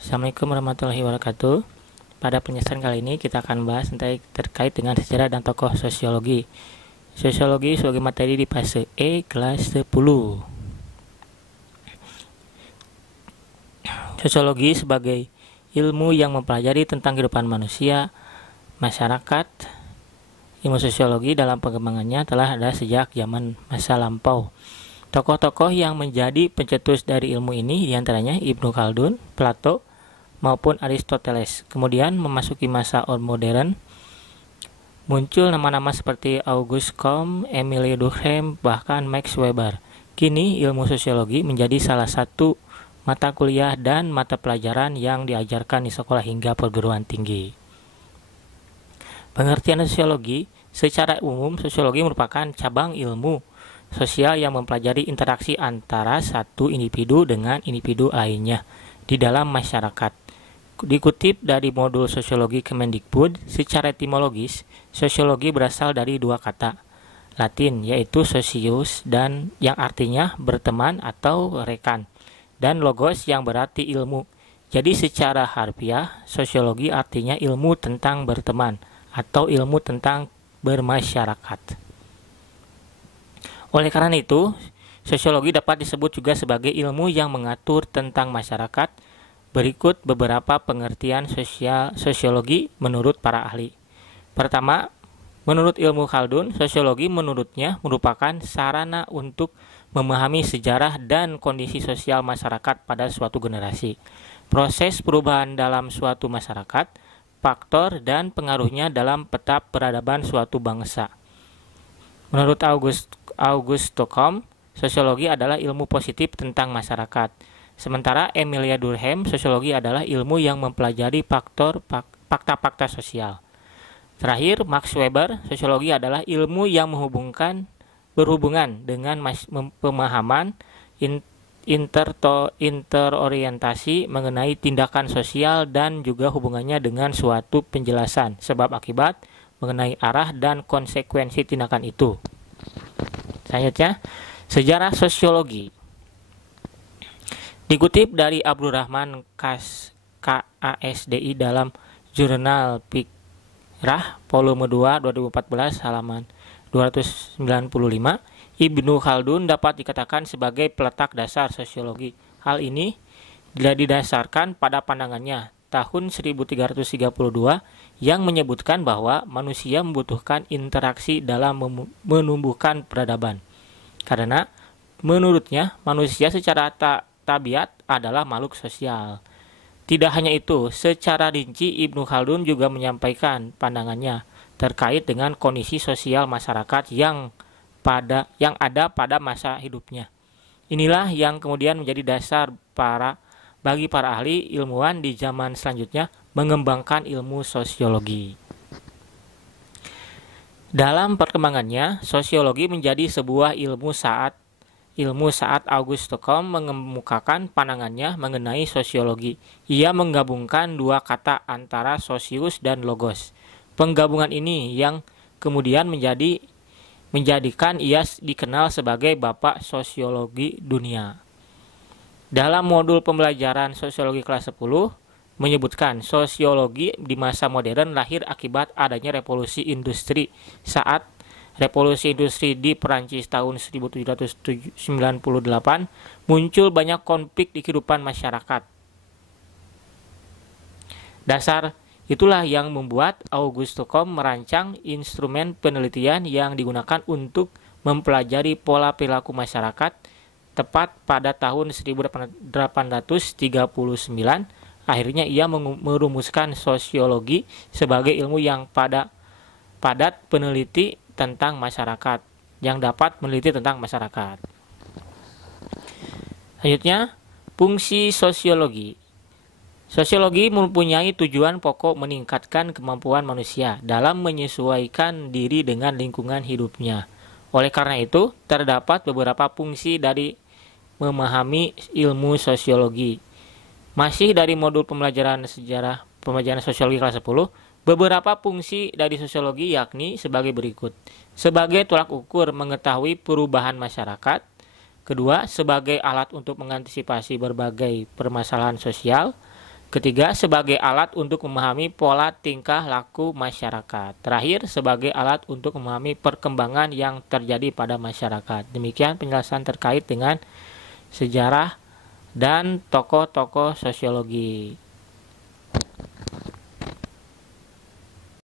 Assalamualaikum warahmatullahi wabarakatuh. Pada penjelasan kali ini kita akan bahas terkait dengan sejarah dan tokoh sosiologi. Sosiologi sebagai materi di fase E kelas 10. Sosiologi sebagai ilmu yang mempelajari tentang kehidupan manusia, masyarakat. Ilmu sosiologi dalam pengembangannya telah ada sejak zaman masa lampau. Tokoh-tokoh yang menjadi pencetus dari ilmu ini diantaranya Ibnu Khaldun, Plato, maupun Aristoteles. Kemudian memasuki masa modern, muncul nama-nama seperti Auguste Comte, Emile Durkheim, bahkan Max Weber. Kini ilmu sosiologi menjadi salah satu mata kuliah dan mata pelajaran yang diajarkan di sekolah hingga perguruan tinggi. Pengertian sosiologi, secara umum sosiologi merupakan cabang ilmu sosial yang mempelajari interaksi antara satu individu dengan individu lainnya di dalam masyarakat. Dikutip dari modul sosiologi Kemendikbud, secara etimologis, sosiologi berasal dari dua kata Latin, yaitu socius dan yang artinya berteman atau rekan, dan logos yang berarti ilmu. Jadi secara harfiah, sosiologi artinya ilmu tentang berteman atau ilmu tentang bermasyarakat. Oleh karena itu, sosiologi dapat disebut juga sebagai ilmu yang mengatur tentang masyarakat. Berikut beberapa pengertian sosiologi menurut para ahli. Pertama, menurut ilmu Khaldun, sosiologi menurutnya merupakan sarana untuk memahami sejarah dan kondisi sosial masyarakat pada suatu generasi, proses perubahan dalam suatu masyarakat, faktor dan pengaruhnya dalam peta peradaban suatu bangsa. Menurut Auguste Comte, sosiologi adalah ilmu positif tentang masyarakat. Sementara Emilia Durkheim, sosiologi adalah ilmu yang mempelajari fakta-fakta sosial. Terakhir, Max Weber, sosiologi adalah ilmu yang berhubungan dengan pemahaman interorientasi mengenai tindakan sosial dan juga hubungannya dengan suatu penjelasan sebab akibat mengenai arah dan konsekuensi tindakan itu. Selanjutnya, sejarah sosiologi. Dikutip dari Abdurrahman KASDI dalam Jurnal Fikrah volume 2 2014 halaman 295, Ibnu Khaldun dapat dikatakan sebagai peletak dasar sosiologi. Hal ini didasarkan pada pandangannya tahun 1332 yang menyebutkan bahwa manusia membutuhkan interaksi dalam menumbuhkan peradaban. Karena menurutnya manusia secara tabiat adalah makhluk sosial. Tidak hanya itu, secara rinci Ibnu Khaldun juga menyampaikan pandangannya terkait dengan kondisi sosial masyarakat yang ada pada masa hidupnya. Inilah yang kemudian menjadi dasar bagi para ahli ilmuwan di zaman selanjutnya mengembangkan ilmu sosiologi. Dalam perkembangannya, sosiologi menjadi sebuah ilmu saat Auguste Comte mengemukakan pandangannya mengenai sosiologi. Ia menggabungkan dua kata antara socius dan logos. Penggabungan ini yang kemudian menjadikan ia dikenal sebagai bapak sosiologi dunia. Dalam modul pembelajaran sosiologi kelas 10 menyebutkan sosiologi di masa modern lahir akibat adanya revolusi industri. Saat revolusi industri di Perancis tahun 1798 muncul banyak konflik di kehidupan masyarakat. Dasar itulah yang membuat Auguste Comte merancang instrumen penelitian yang digunakan untuk mempelajari pola perilaku masyarakat. Tepat pada tahun 1839, akhirnya ia merumuskan sosiologi sebagai ilmu yang padat peneliti tentang masyarakat, yang dapat meneliti tentang masyarakat. Selanjutnya, fungsi sosiologi. Sosiologi mempunyai tujuan pokok meningkatkan kemampuan manusia dalam menyesuaikan diri dengan lingkungan hidupnya. Oleh karena itu, terdapat beberapa fungsi dari memahami ilmu sosiologi. Masih dari modul pembelajaran sosiologi kelas 10, beberapa fungsi dari sosiologi yakni sebagai berikut. Sebagai tolak ukur mengetahui perubahan masyarakat. Kedua, sebagai alat untuk mengantisipasi berbagai permasalahan sosial. Ketiga, sebagai alat untuk memahami pola tingkah laku masyarakat. Terakhir, sebagai alat untuk memahami perkembangan yang terjadi pada masyarakat. Demikian penjelasan terkait dengan sejarah dan tokoh-tokoh sosiologi.